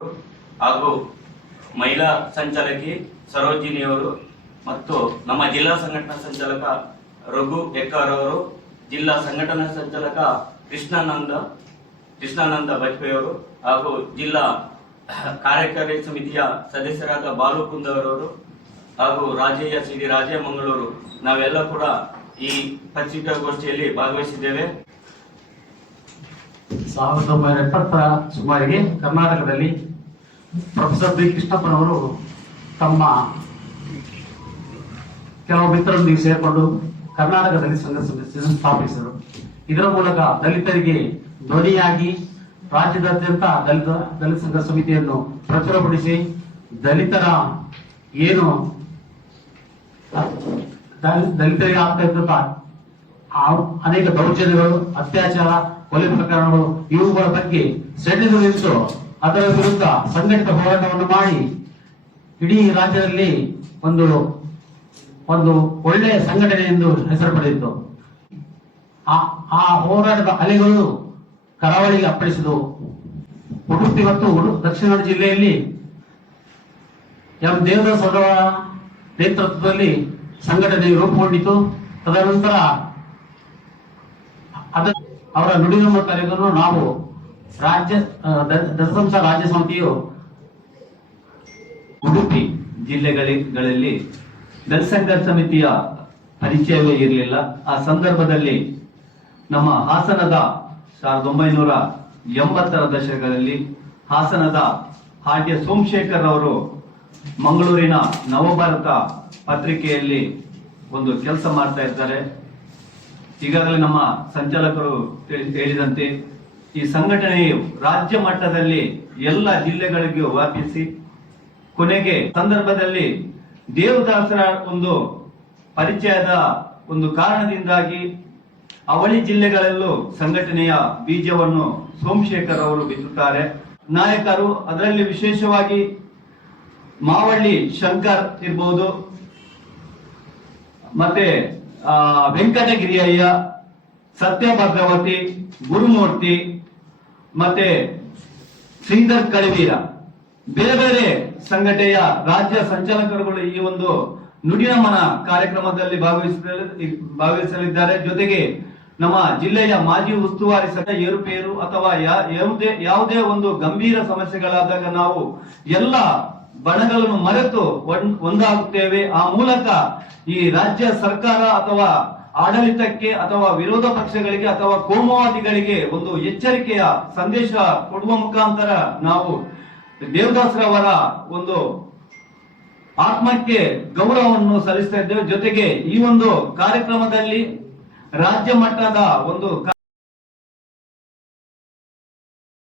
ಹಾಗೂ ಮಹಿಳಾ ಸಂಚಾಲಕಿ ಸರೋಜಿನಿಯವರು ಮತ್ತು ನಮ್ಮ ಜಿಲ್ಲಾ ಸಂಘಟನಾ ಸಂಚಾಲಕ ರಘು ಎಕ್ಕಾರವರು, ಜಿಲ್ಲಾ ಸಂಘಟನಾ ಸಂಚಾಲಕ ಕೃಷ್ಣಾನಂದ ಬಜ್ಪೆಯವರು ಹಾಗೂ ಜಿಲ್ಲಾ ಕಾರ್ಯಕಾರಿ ಸಮಿತಿಯ ಸದಸ್ಯರಾದ ಬಾಲು ಕುಂದವರವರು ಹಾಗೂ ರಾಜಯ್ಯ ಸಿ ಡಿ ರಾಜಮಂಗಳೂರು ನಾವೆಲ್ಲ ಕೂಡ ಈ ಪತ್ರಿಕಾಗೋಷ್ಠಿಯಲ್ಲಿ ಭಾಗವಹಿಸಿದ್ದೇವೆ. 1970 ಸುಮಾರಿಗೆ ಕರ್ನಾಟಕದಲ್ಲಿ ಪ್ರೊಫೆಸರ್ ಬಿ ಕೃಷ್ಣಪ್ಪನವರು ತಮ್ಮ ಕೆಲವು ಮಿತ್ರರೊಂದಿಗೆ ಸೇರಿಕೊಂಡು ಕರ್ನಾಟಕದಲ್ಲಿ ಸಂಘ ಸ್ಥಾಪಿಸಿದರು. ಇದರ ಮೂಲಕ ದಲಿತರಿಗೆ ಧ್ವನಿಯಾಗಿ ರಾಜ್ಯದಾದ್ಯಂತ ದಲಿತ ಸಂಘ ಸಮಿತಿಯನ್ನು ಪ್ರಚುರಪಡಿಸಿ ದಲಿತರ ಏನು ದಲಿತರಿಗೆ ಆಗ್ತಾ ಇದ್ದ ಅನೇಕ ದೌರ್ಜನ್ಯಗಳು, ಅತ್ಯಾಚಾರ, ಕೊಲೆ ಪ್ರಕರಣಗಳು ಇವುಗಳ ಬಗ್ಗೆ ಸೆಳೆದು ನಿಂತು ಅದರ ವಿರುದ್ಧ ಸಂಘಟಿತ ಹೋರಾಟವನ್ನು ಮಾಡಿ ಇಡೀ ರಾಜ್ಯದಲ್ಲಿ ಒಂದು ಒಳ್ಳೆಯ ಸಂಘಟನೆ ಎಂದು ಹೆಸರು ಪಡೆದಿತ್ತು. ಆ ಹೋರಾಟದ ಅಲೆಗಳು ಕರಾವಳಿಗೆ ಅಪ್ಪಳಿಸಿದವು. ಉಡುಪಿ ಮತ್ತು ದಕ್ಷಿಣ ಕನ್ನಡ ಜಿಲ್ಲೆಯಲ್ಲಿ ಎಂ ದೇವದಾಸ್ ಅವರ ನೇತೃತ್ವದಲ್ಲಿ ಸಂಘಟನೆ ರೂಪುಗೊಂಡಿತು. ತದನಂತರ ಅವರ ನುಡಿಗಮ್ಮ ಕಾರ್ಯಕ್ರಮ ನಾವು ದಸಂಸ ರಾಜ್ಯ ಸಮಿತಿಯು ಉಡುಪಿ ಜಿಲ್ಲೆಗಳಲ್ಲಿ ದಲಿತ ಸಂಘ ಸಮಿತಿಯ ಪರಿಚಯವೇ ಇರಲಿಲ್ಲ. ಆ ಸಂದರ್ಭದಲ್ಲಿ ನಮ್ಮ ಹಾಸನದ 1980ರ ದಶಕಗಳಲ್ಲಿ ಹಾಸನದ ಹಾಡ್ಯ ಸೋಮಶೇಖರ್ ಅವರು ಮಂಗಳೂರಿನ ನವಭಾರತ ಪತ್ರಿಕೆಯಲ್ಲಿ ಒಂದು ಕೆಲಸ ಮಾಡ್ತಾ ಇದ್ದಾರೆ. ಈಗಾಗಲೇ ನಮ್ಮ ಸಂಚಾಲಕರು ಹೇಳಿದಂತೆ ಈ ಸಂಘಟನೆಯು ರಾಜ್ಯ ಮಟ್ಟದಲ್ಲಿ ಎಲ್ಲ ಜಿಲ್ಲೆಗಳಿಗೂ ವ್ಯಾಪಿಸಿ ಕೊನೆಗೆ ಸಂದರ್ಭದಲ್ಲಿ ದೇವದಾಸರ ಒಂದು ಪರಿಚಯದ ಒಂದು ಕಾರಣದಿಂದಾಗಿ ಅವಳಿ ಜಿಲ್ಲೆಗಳಲ್ಲೂ ಸಂಘಟನೆಯ ಬೀಜವನ್ನು ಸೋಮಶೇಖರ್ ಅವರು ಬಿತ್ತುತ್ತಾರೆ. ನಾಯಕರು ಅದರಲ್ಲಿ ವಿಶೇಷವಾಗಿ ಮಾವಳ್ಳಿ ಶಂಕರ್ ಇರ್ಬೋದು, ಮತ್ತೆ ವೆಂಕಟಗಿರಿಯಯ್ಯ, ಸತ್ಯಭದ್ರವತಿ, ಗುರುಮೂರ್ತಿ, ಮತ್ತೆ ಶ್ರೀಧರ್ ಕಳವೀರ, ಬೇರೆ ಬೇರೆ ಸಂಘಟನೆಯ ರಾಜ್ಯ ಸಂಚಾಲಕರುಗಳು ಈ ಒಂದು ನುಡಿನಮನ ಕಾರ್ಯಕ್ರಮದಲ್ಲಿ ಭಾಗವಹಿಸಲಿದ್ದಾರೆ. ಜೊತೆಗೆ ನಮ್ಮ ಜಿಲ್ಲೆಯ ಮಾಜಿ ಉಸ್ತುವಾರಿ ಏರುಪೇರು ಅಥವಾ ಯಾವುದೇ ಒಂದು ಗಂಭೀರ ಸಮಸ್ಯೆಗಳಾದಾಗ ನಾವು ಎಲ್ಲ ಬಣಗಳನ್ನು ಮರೆತು ಒಂದಾಗುತ್ತೇವೆ. ಆ ಮೂಲಕ ಈ ರಾಜ್ಯ ಸರ್ಕಾರ ಅಥವಾ ಆಡಳಿತಕ್ಕೆ ಅಥವಾ ವಿರೋಧ ಪಕ್ಷಗಳಿಗೆ ಅಥವಾ ಕೋಮುವಾದಿಗಳಿಗೆ ಒಂದು ಎಚ್ಚರಿಕೆಯ ಸಂದೇಶ ಕೊಡುವ ಮುಖಾಂತರ ನಾವು ದೇವದಾಸರವರ ಒಂದು ಆತ್ಮಕ್ಕೆ ಗೌರವವನ್ನು ಸಲ್ಲಿಸ್ತಾ ಇದ್ದೇವೆ. ಜೊತೆಗೆ ಈ ಒಂದು ಕಾರ್ಯಕ್ರಮದಲ್ಲಿ ರಾಜ್ಯ ಮಟ್ಟದ ಒಂದು